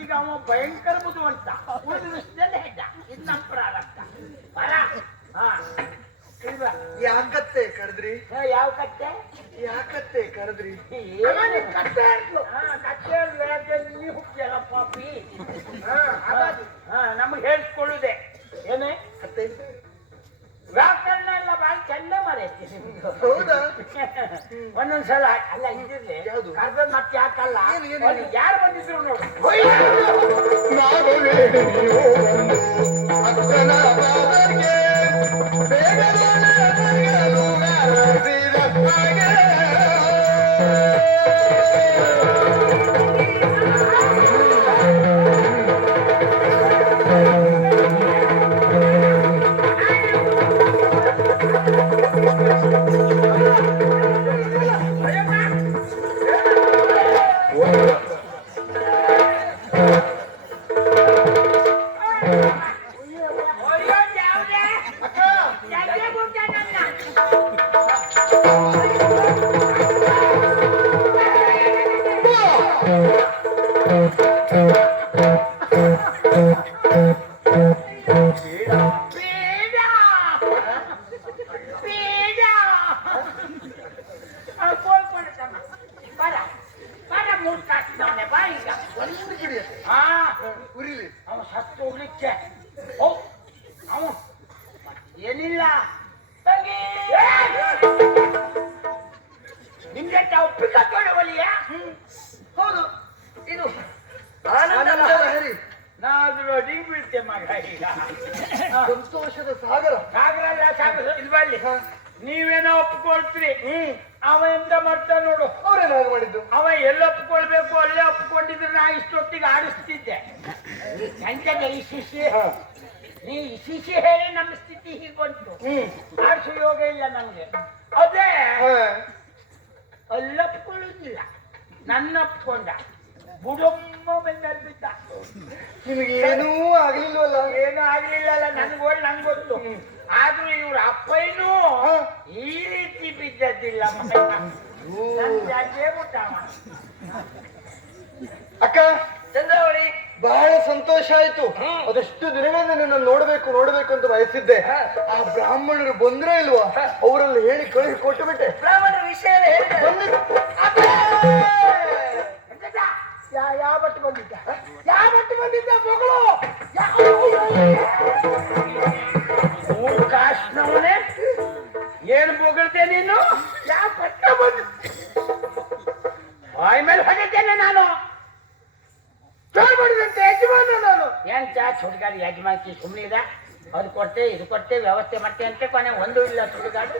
ಈಗ ಅವ ಭಯಂಕರ ಬುದ್ಧಿವಂತ ಉಳಿದ ವಿಷಯದಲ್ಲಿ ಹೆಡ್ಡ ಇದು ನಮ್ಮ ಪ್ರಾರಬ್ಧ ಬರ ಹಾ ಇಲ್ವಾ ಯಾಕತ್ತೆ ಕರೆದ್ರಿ ಯಾವ ಕತ್ತೆ ಯಾಕತ್ತೆ ಕರೆದ್ರಿ ಕತ್ತೆ ಅಂದ್ಲು ಕತ್ತೆ ಅಂದ್ಲು ಯಾಕೆಂದ್ರೆ ನೀ ಹುಟ್ಟಿಯಲ್ಲ ಪಾಪಿ ನಮಗೆ ಹೇಳ್ಕೊಳ್ಳುದೆ ಏನೇ ಅತ್ತೆ ವ್ಯಾಕರಣ ಎಲ್ಲ ಬಾಳ ಚಂದ ಮರೈತಿ ಹೌದಾ ಒಂದೊಂದ್ಸಲ ಅಲ್ಲ ಇದ್ದಿರ್ಲಿ ಯಾವುದು? ಕರ್ದ ಮತ್ತೆ ಯಾಕಲ್ಲ ಯಾರು ಬಂದಿದ್ರು ನೋಡು ಅಕ್ಕನ ಬಾಬಾಗೆ ಉರಿಲಿ ಅವ ಸತ್ತು ಹೋಗ್ಲಿಕ್ಕೆ ಅವ ಏನಿಲ್ಲ ನಿಮ್ಗೆ ಉಪ್ಪಿಕ ತೊಳೆವಲಿಯ ಹೌದು ಇದು ಆನಂದ ಲಹರಿ ನಾದ್ರು ಅಡಿಗೆ ಬೀಳ್ತೆ ಮಗ ಈಗ ಸಂತೋಷದ ಸಾಗರ ಸಾಗರಲ್ಲ ಸಾಗರ ಇಲ್ಬಳ್ಳಿ ನೀವೇನೋ ಒಪ್ಕೊಳ್ತೀರಿ ಅವ ಎಂತ ಮಾಡ್ತಾ ನೋಡು ಅವ್ರೇನಾಗ ಮಾಡಿದ್ದು ಅವ ಎಲ್ಲಿ ಒಪ್ಕೊಳ್ಬೇಕು ಅಲ್ಲೇ ಒಪ್ಕೊಂಡಿದ್ರೆ ನಾ ಇಷ್ಟೊತ್ತಿಗೆ ಆಡಿಸ್ತಿದ್ದೆ ಸಂಜೆಗೆ ಈ ಶಿಶಿ ನೀ ಈ ಶಿಶಿ ಹೇಳಿ ನಮ್ಮ ಸ್ಥಿತಿ ಹೀಗೆ ಬಂತು ಆಡಿಸೋ ಯೋಗ ಇಲ್ಲ ನಮ್ಗೆ ಅದೇ ಅಲ್ಲೊಪ್ಕೊಳ್ಳುದಿಲ್ಲ ನನ್ನ ಒಪ್ಕೊಂಡ ಬುಡಮ್ಮ ಬೆಂದಲ್ಲಿ ಬಿದ್ದ ನಿಮಗೆ ಏನೂ ಆಗ್ಲಿಲ್ವಲ್ಲ ಏನೂ ಆಗ್ಲಿಲ್ಲಲ್ಲ ನನ್ಗೋಳ್ ನಂಗೆ ಗೊತ್ತು ಆದ್ರೂ ಇವ್ರ ಅಪ್ಪಯ್ಯನೂ ಈ ರೀತಿ ಬಿದ್ದದ್ದಿಲ್ಲ ಅಕ್ಕ ಚಂದ್ರಾವಳಿ ಬಹಳ ಸಂತೋಷ ಆಯ್ತು ಅದೆಷ್ಟು ದಿನಗಳಿಂದ ನಿನ್ನ ನೋಡ್ಬೇಕು ನೋಡ್ಬೇಕು ಅಂತ ಬಯಸಿದ್ದೆ ಆ ಬ್ರಾಹ್ಮಣರು ಬಂದ್ರೆ ಇಲ್ವಾ ಅವರಲ್ಲಿ ಹೇಳಿ ಕಳುಹಿ ಕೊಟ್ಟು ಬಿಟ್ಟೆ ಬ್ರಾಹ್ಮಣರ ವಿಷಯ ಯಾವ ಬಟ್ಟು ಬಂದಿದ್ದ ಯಾವ ಬಟ್ಟು ಬಂದಿದ್ದ ಮಗಳು ಕಾಶ್ನವನೇ ಏನು ಬೊಗಳ್ತೆ ನೀನು ಯಾವ ಬಟ್ಟ ಬಂದ ಬಾಯಿ ಮೇಲೆ ಹೊಡಿದ್ದೇನೆ ನಾನು ಚೋರ್ ಮಾಡಿದಂತೆ ಯಜಮಾನ ನಾನು ಎಂತ ಸುಡುಗಾಡು ಯಜಮಾನ್ತಿ ಸುಮ್ಮನಿದ ಅದು ಕೊಡ್ತೆ ಇದು ಕೊಡ್ತೆ ವ್ಯವಸ್ಥೆ ಮಾಡ್ತೆ ಅಂತ ಕೊನೆ ಒಂದು ಇಲ್ಲ ಸುಡುಗಾಡು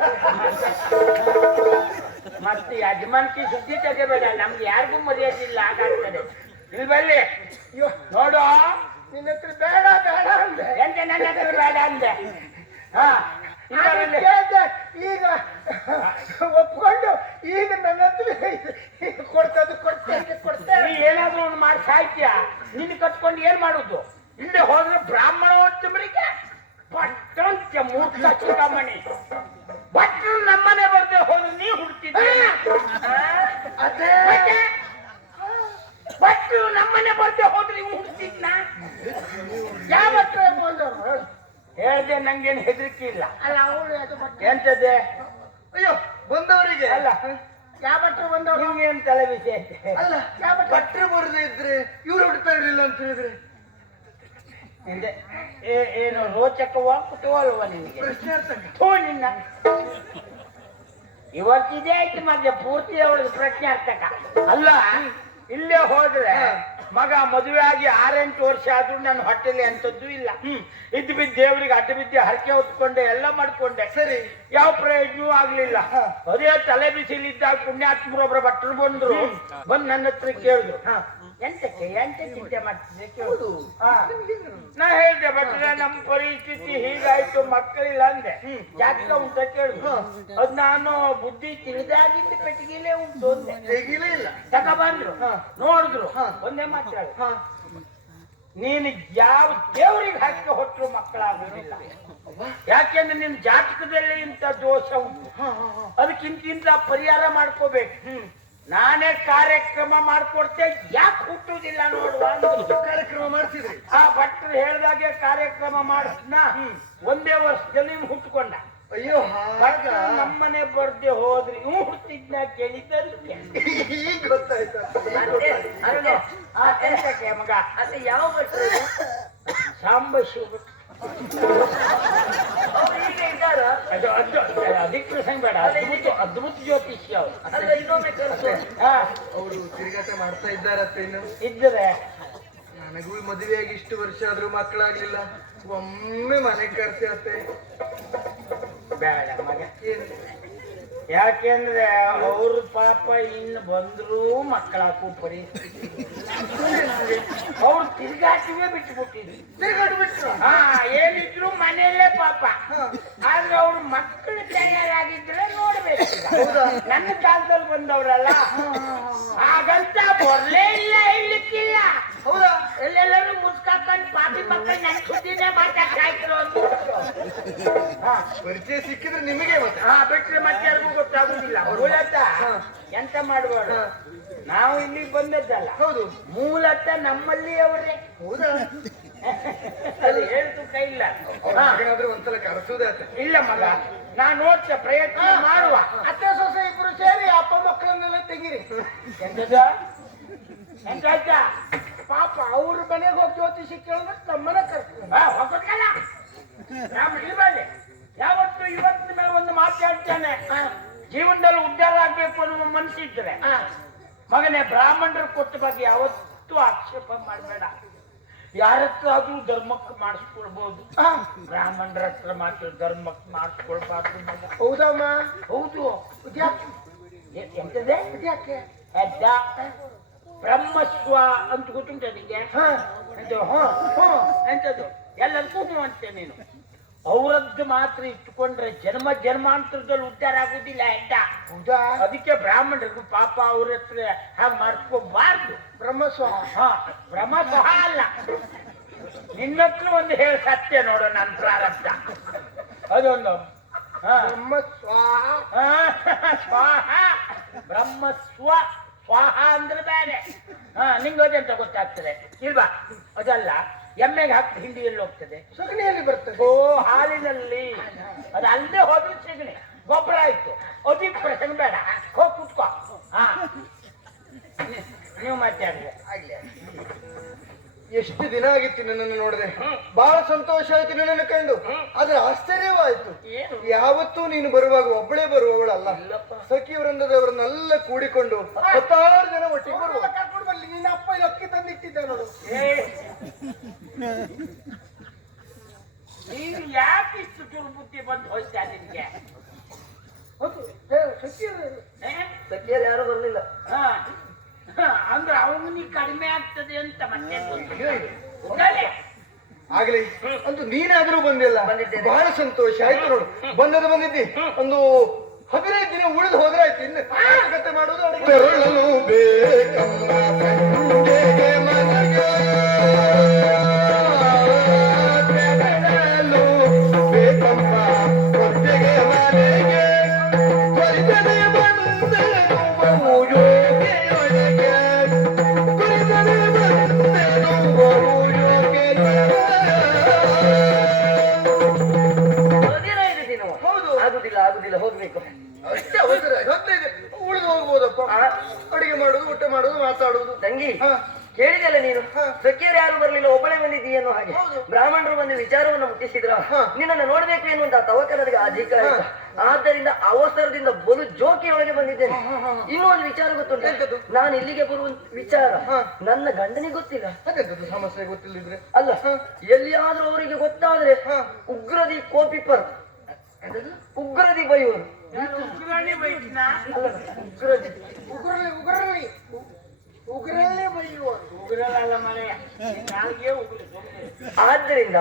ಮತ್ತೆ ಯಜಮಾನ್ತಿ ಸುದ್ದಿ ತೆಗೆಬೇಡ ನಮ್ಗೆ ಯಾರಿಗೂ ಮರ್ಯಾದಿಲ್ಲ ಹಾಗಾಗ್ತದೆ ಇಲ್ಬಲ್ಲಿ ನೋಡು ನಿನ್ನ ಹತ್ರ ಬೇಡ ಬೇಡ ಅಂದೆ ಎಂತ ನನ್ನ ಹತ್ರ ಬೇಡ ಅಂದೆ ಈಗ ಒಪ್ಕೊಂಡು ಈಗ ನನ್ನ ಹತ್ರ ಕೊಡ್ತದ್ದು ಕೊಡ್ತೇನೆ ಏನಾದ್ರೂ ಒಂದು ಮಾಡಿ ಸಾಯ್ತೀಯ ನಿನ್ನ ಕಟ್ಕೊಂಡು ಏನ್ ಮಾಡುದು ಇಲ್ಲದೆ ಹೋದ್ರೆ ಬ್ರಾಹ್ಮಣ ಹೊತ್ತಬರಿಗೆ ಪಟ್ಟಂತೆ ಮೂರ್ತ ಚಿಕ್ಕಮ್ಮಣಿ ಭಟ್ರು ನಮ್ಮನೆ ಬರ್ದೆ ಹೋದ್ರೆ ನೀ ಹುಡ್ತಿದ್ದೆ ಭಟ್ರು ನಮ್ಮನೆ ಬರ್ದೆ ಹೋದ್ರೆ ನೀವು ಹುಡ್ತಿದ್ನ ಯಾವತ್ತು ಹೇಳ್ದೆ ನಂಗೇನು ಹೆದರಿಕೆ ಇಲ್ಲ ಅಲ್ಲ ಅವಳು ಎಂತದ್ದೆ ಅಯ್ಯೋ ಬಂದವರಿಗೆ ಅಲ್ಲ ಯಾವ ಭಟ್ರು ಬಂದವರು ನಿಮ್ಗೇನು ತಲೆ ವಿಷಯ ಅಲ್ಲ ಭಟ್ರು ಬರದೇ ಇದ್ರೆ ಇವ್ರು ಹುಡ್ತಾ ಇರ್ಲಿಲ್ಲ ಅಂತ ಹೇಳಿದ್ರೆ ಏನು ರೋಚಕವ ಕುತೂಹಲವ ನಿನಗೆ ಪ್ರಶ್ನಾರ್ಥಕ ನಿನ್ನ ಇವತ್ತಿದೆ ಆಯ್ತು ಮತ್ತೆ ಪೂರ್ತಿ ಅವಳದು ಪ್ರಶ್ನಾರ್ಥಕ ಅಲ್ಲ ಇಲ್ಲೇ ಹೋದ್ರೆ ಮಗ ಮದುವೆ ಆಗಿ 6-8 ವರ್ಷ ಆದ್ರೂ ನನ್ನ ಹೊಟ್ಟೆಲಿ ಅಂತದ್ದು ಇಲ್ಲ ಇದ್ದು ಬಿದ್ದು ದೇವ್ರಿಗೆ ಅಡ್ಡ ಬಿದ್ದು ಹರಕೆ ಹೊತ್ಕೊಂಡೆ ಎಲ್ಲ ಮಾಡ್ಕೊಂಡೆ ಸರಿ ಯಾವ ಪ್ರಯೋಜನವೂ ಆಗ್ಲಿಲ್ಲ ಅದೇ ತಲೆ ಬಿಸಿಲಿದ್ದಾಗ ಪುಣ್ಯಾತ್ಮರೊಬ್ಬರ ಭಟ್ರು ಬಂದ್ರು ಬಂದ್ ನನ್ನ ಹತ್ರ ಕೇಳಿದ್ರು ಎಂತಕ್ಕೆ ಎಂತ ಚಿಂತೆ ಮಾಡ್ತಿದ್ದೆ ಕೇಳುದು ನಾ ಹೇಳ್ದೆ ಭಟ್ರೆ ನಮ್ಮ ಪರಿಸ್ಥಿತಿ ಹೀಗಾಯ್ತು ಮಕ್ಕಳಿಲ್ಲ ಅಂದೆ ಜಾತಕ ಉಂಟ ಕೇಳಿದ್ರು ಅದ್ ನಾನು ಬುದ್ಧಿ ತಿಳಿದಾಗಿದ್ದು ಪೆಟ್ಟಿಗೆಲೇ ಉಂಟು ಅಂದೆ ತೆಗಿಲೇ ಇಲ್ಲ ತಗೊಬಂದ್ರು ನೋಡಿದ್ರು ಒಂದೇ ಮಾತಾಡ ನೀನು ಯಾವ ದೇವರಿಗೆ ಹಾಕಿ ಹೊಟ್ಟರು ಮಕ್ಕಳಾಗುದಿಲ್ಲ ಯಾಕೆಂದ್ರೆ ನಿನ್ ಜಾತಕದಲ್ಲಿ ಇಂಥ ದೋಷ ಉಂಟು ಅದಕ್ಕಿಂತ ಪರಿಹಾರ ಮಾಡ್ಕೋಬೇಕು ನಾನೇ ಕಾರ್ಯಕ್ರಮ ಮಾಡ್ಕೊಡ್ತೆ, ಯಾಕೆ ಹುಟ್ಟುವುದಿಲ್ಲ ನೋಡುವ ಅಂದ್ರು. ಕಾರ್ಯಕ್ರಮ ಮಾಡಿಸಿದ್ರಿ? ಆ ಭಟ್ರು ಹೇಳ್ದಾಗೆ ಕಾರ್ಯಕ್ರಮ ಮಾಡಿಸ್ನ ಒಂದೇ ವರ್ಷದಲ್ಲಿ ಇವ್ನು ಹುಟ್ಕೊಂಡ. ಅಯ್ಯೋ ಹಾಗ ನಮ್ಮನೆ ಬರ್ದೆ ಹೋದ್ರಿ, ಇವ್ ಹುಟ್ಟಿದ್ನ ಕೇಳಿದ್ದಕ್ಕೆ ಈಗ ಗೊತ್ತಾಯ್ತಾ? ಅದೇ ಅದೇ ಎಂತಕ್ಕೆ ಮಗ? ಅದೇ ಯಾವ ಭಟ್ರು ಇದು? ಸಾಂಬ ಶಿವ ಅವ್ರು ಈಗ ಇದ್ದಾರ? ಅದಕ್ಕೆ ಪ್ರಸಂಗ ಬೇಡ. ಅದ್ಭುತ ಜ್ಯೋತಿಷ್ಯ ಅವರು. ಅಲ್ಲ ಇನ್ನೊಮ್ಮೆ ಕರ್ಸು. ಅವರು ತಿರುಗಾಟ ಮಾಡ್ತಾ ಇದ್ದಾರತ್ತೆ ಇನ್ನು. ಇದ್ದರೆ ನನಗೂ ಮದುವೆಯಾಗಿ ಇಷ್ಟು ವರ್ಷ ಆದ್ರೂ ಮಕ್ಕಳಾಗ್ಲಿಲ್ಲ. ಒಮ್ಮೆ ಮನೆಗೆ ಕರ್ಸಿ ಅತ್ತೆ. ಬೇಡ ಮಗ. ಏನು? ಯಾಕೆಂದ್ರೆ ಅವ್ರ ಪಾಪ ಇನ್ನು ಬಂದ್ರು ಮಕ್ಕಳಾಕು ಪರಿಸ್ಥಿತಿ. ಅವ್ರು ತಿರುಗಾಟವೇ ಬಿಟ್ಟುಬಿಟ್ಟಿದ್ರು. ತಿರುಗಾಟ ಬಿಟ್ರು? ಹಾ, ಏನಿದ್ರು ಮನೆಯಲ್ಲೇ ಪಾಪ. ಆದ್ರೆ ಅವ್ರು ಮಕ್ಕಳು ತಯಾರಾಗಿದ್ರೆ ನೋಡ್ಬೇಕು. ನನ್ನ ಕಾಲದಲ್ಲಿ ಬಂದವ್ರಲ್ಲ, ಹಾಗಂತ ಬರ್ಲೇ ಇಲ್ಲ, ಹೇಳಲಿಕ್ಕಿಲ್ಲ. ಹೌದಾ? ಎಲ್ಲೆಲ್ಲರೂ ಮುಸ್ಕಾಕೊಂಡು ಪಾಪಿ ಮಕ್ಕಳು ನನ್ನ ಸುದ್ದಿನೇ ಮಾತಾಡ್ತಾಯಿದ್ರು ಅಂತ. ಪರಿಚಯ ಸಿಕ್ಕಿದ್ರೆ ನಿಮಗೆ ಮತ್ತೆ? ಬಿಟ್ರೆ ಮತ್ತೆ ಯಾರಿಗೂ ಗೊತ್ತಾಗುದಿಲ್ಲ. ಮೂಲತಃ ಎಂತ ಮಾಡಬಾರ್ದು, ನಾವು ಇಲ್ಲಿಗೆ ಬಂದದ್ದಲ್ಲ. ಹೌದು. ಮೂಲತಃ ನಮ್ಮಲ್ಲಿ ಅವರೇ. ಹೌದಾ? ಅದು ಹೇಳ್ತು ಕೈ ಇಲ್ಲ. ಹಾಗಾದ್ರೆ ಒಂದ್ಸಲ ಕರೆಸುವುದೇ ಆತ. ಇಲ್ಲ ಮಗ, ನಾನು ನೋಡ್ತೆ, ಪ್ರಯತ್ನ ಮಾಡುವ. ಅತ್ತೆ ಸೊಸೆ ಇಬ್ರು ಸೇರಿ ಅಪ್ಪ ಮಕ್ಕಳನ್ನೆಲ್ಲ ತೆಗೀರಿ. ಎಂತದ ಎಂತಾಯ್ತಾ? ಪಾಪ ಅವ್ರ ಮನೆಗೆ ಹೋಗಿ ಜ್ಯೋತಿಷಿ ಕೇಳಿದ್ರೆ ನಮ್ಮನೆ ಕರ್ಕೊಂಡು ಹೋಗಲ್ಲ. ಇರ್ಬಾರ್ದು. ಯಾವತ್ತು ಇವತ್ತಿನ ಮೇಲೆ ಒಂದು ಮಾತಾಡ್ತಾನೆ, ಜೀವನದಲ್ಲಿ ಉದ್ಧಾರ ಆಗ್ಬೇಕು ಅನ್ನುವ ಮನಸ್ಸಿದ್ರೆ ಮಗನೇ ಬ್ರಾಹ್ಮಣರು ಕೊಟ್ಟ ಬಗ್ಗೆ ಯಾವತ್ತೂ ಆಕ್ಷೇಪ ಮಾಡಬೇಡ. ಯಾರ ಹತ್ರ ಆದ್ರೂ ಧರ್ಮಕ್ಕೆ ಮಾಡಿಸ್ಕೊಳ್ಬಹುದು, ಬ್ರಾಹ್ಮಣರ ಹತ್ರ ಮಾತ್ರ ಧರ್ಮಕ್ಕೆ ಮಾಡಿಸ್ಕೊಳ್ಬಾರ್ದು ಮಗ. ಹೌದಮ್ಮ? ಹೌದು. ಎಂತದೆ? ಅಡ್ಡ ಬ್ರಹ್ಮಸ್ವ ಅಂತ ಗೊತ್ತುಂಟ ನಿಂಗೆ? ಎಂತದ್ದು ಎಲ್ಲರಿಗೂ ಹ್ಞೂ ಅಂತೆ ನೀನು. ಅವರದ್ದು ಮಾತ್ರ ಇಟ್ಟುಕೊಂಡ್ರೆ ಜನ್ಮ ಜನ್ಮಾಂತರದಲ್ಲಿ ಉದ್ಧಾರ ಆಗುದಿಲ್ಲ ಅಡ್ಡ. ಹೌದಾ? ಅದಕ್ಕೆ ಬ್ರಾಹ್ಮಣರಿಗೂ ಪಾಪ ಅವ್ರ ಹತ್ರ ಹಾಗೆ ಮಾಡ್ಕೋಬಾರ್ದು. ಬ್ರಹ್ಮಸ್ವ? ಬ್ರಹ್ಮಸ್ವ ಅಲ್ಲ, ನಿನ್ನತ್ರ ಒಂದು ಹೇಳಿ ಸತ್ಯ ನೋಡು, ನನ್ನ ಪ್ರಾರಬ್ಧ ಅದೊಂದು. ಬ್ರಹ್ಮಸ್ವ ಸ್ವಾಹ, ಬ್ರಹ್ಮಸ್ವ ಸ್ವಾಹ ಅಂದ್ರೆ ಬೇರೆ. ನಿಂಗೆ ಅದಂತ ಗೊತ್ತಾಗ್ತದೆ ಇಲ್ವಾ? ಅದಲ್ಲ, ಎಮ್ಮೆಗೆ ಹಾಕಿ ಹಿಂಡಿಯಲ್ಲಿ ಹೋಗ್ತದೆ, ಸಗಣಿಯಲ್ಲಿ ಬರ್ತದೆ. ಓ ಹಾಲಿನಲ್ಲಿ. ಅದು ಅಲ್ಲದೆ ಹೋದ್ರೆ ಸಗಣಿ ಗೊಬ್ಬರ ಆಯ್ತು. ಅದಿಕ್ ಪ್ರಸಂಗ ಬೇಡ, ಹೋಗಿ ಕುತ್ಕೋ. ನೀವು ಮಾತಾಡಿದ್ರೆ ಎಷ್ಟು ದಿನ ಆಗಿತ್ತು ನಿನ್ನನ್ನು ನೋಡದೆ. ಬಹಳ ಸಂತೋಷ ಆಯ್ತು ನಿನ್ನನ್ನು ಕಂಡು. ಆದ್ರೆ ಆಶ್ಚರ್ಯವೂ ಆಯ್ತು. ಏನು? ಯಾವತ್ತೂ ನೀನು ಬರುವಾಗ ಒಬ್ಬಳೇ ಬರುವವಳಲ್ಲ, ಸಖಿ ವೃಂದದವರನ್ನೆಲ್ಲ ಕೂಡಿಕೊಂಡು 16 ಜನ ಒಟ್ಟಿಗೆ ಬರುವ. ನಿನ್ನ ಅಪ್ಪ ಇಲ್ಲಿ ಅಕ್ಕಿ ತಂದಿಟ್ಟಿದ್ದ ನೋಡು. ನೀನು ಯಾಕೆ ಇಷ್ಟು ದುರ್ಬುದ್ಧಿ ಬಂದು ಹೋಯ್ತಾ ನಿನ್ಗೆ? ಸಖಿಯರು ಯಾರು ಬರ್ಲಿಲ್ಲ. ಅಂದ್ರೆ ಅವನಿಗೆ ಕಡಿಮೆ ಆಗ್ತದೆ ಅಂತ ಮತ್ತೆ ಆಗ್ಲಿ, ಅಂತೂ ನೀನಾದ್ರೂ ಬಂದಿಲ್ಲ, ಬಂದಿದ್ದೇನೆ. ಬಹಳ ಸಂತೋಷ ಆಯ್ತು ನೋಡು. ಬಂದಿದ್ದಿ ಒಂದು 15 ದಿನ ಉಳಿದು ಹೋದ್ರೆ ಆಯ್ತು. ಇನ್ನು ಕತೆ ಮಾಡುವುದು ಅಡುಗೆ. ಆಗುದಿಲ್ಲ, ಹೋಗ್ಬೇಕು. ಅಷ್ಟೇ ಅವಸರ, 15 ಉಳಿದು ಹೋಗ್ಬೋದಪ್ಪ. ಅಡಿಗೆ ಮಾಡುದು, ಊಟ ಮಾಡುದು, ಮಾತಾಡುದು. ತಂಗಿ ಕೇಳಿದಲ್ಲ ನೀನು, ಸಖಿಯರು ಯಾರು ಬರ್ಲಿಲ್ಲ, ಒಬ್ಬಳೇ ಬಂದಿದ್ದೀ ಅನ್ನೋ ಹಾಗೆ. ಬ್ರಾಹ್ಮಣರು ಬಂದು ವಿಚಾರವನ್ನು ಮುಟ್ಟಿಸಿದ್ರ, ನಿನ್ನನ್ನು ನೋಡ್ಬೇಕು ಎನ್ನುವಂತ ತವಕ ನನಗೆ ಅಧಿಕಾರ ಇಲ್ಲ. ಆದ್ದರಿಂದ ಅವಸರದಿಂದ ಬಲು ಜೋಕಿಯೊಳಗೆ ಬಂದಿದ್ದೇನೆ. ಇನ್ನೂ ಒಂದು ವಿಚಾರ ಗೊತ್ತುಂಟು, ನಾನು ಇಲ್ಲಿಗೆ ಬರುವ ವಿಚಾರ ನನ್ನ ಗಂಡನಿಗೆ ಗೊತ್ತಿಲ್ಲ. ಅದೆಂತದ್ದು ಸಮಸ್ಯೆ ಗೊತ್ತಿಲ್ಲದಿದ್ರೆ? ಅಲ್ಲ, ಎಲ್ಲಿಯಾದ್ರೂ ಅವರಿಗೆ ಗೊತ್ತಾದ್ರೆ ಉಗ್ರದಿ ಕೋಪಿಪರ್, ಉಗ್ರದಿ ಬೈಯುವರು. ಉಗ್ರನೇ ಬೈಟ್ನಾ? ಅಲ್ಲ, ಉಗ್ರದಿ ಉಗ್ರಲ್ಲೇ ಬೈಯುವ. ಉಗ್ರಲ್ಲ ಮರೆಯ, ನಾಲ್ಗೆ ಉಗ್ರ. ಆದ್ದರಿಂದ